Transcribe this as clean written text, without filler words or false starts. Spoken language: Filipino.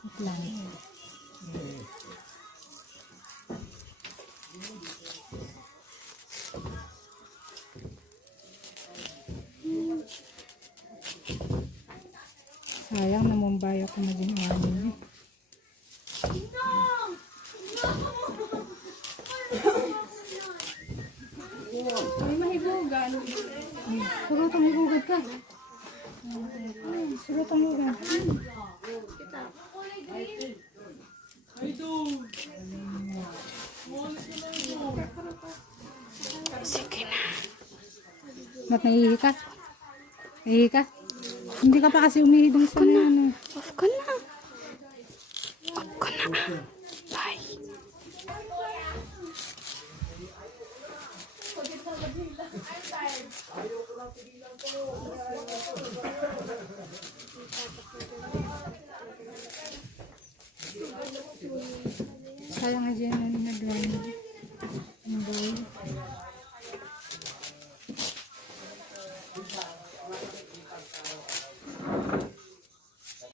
Wait lang. Sayang na Mumbai ako maging anin. Ay, mahibugan. Surutang hibugad ka. Surutang hibugad. Sige na. Ba't naihi ka? Naihi ka? Hindi ka pa kasi umihi dun sa ano. Off ka na. Off ka na. Bye. Sayang nga dyan na doon.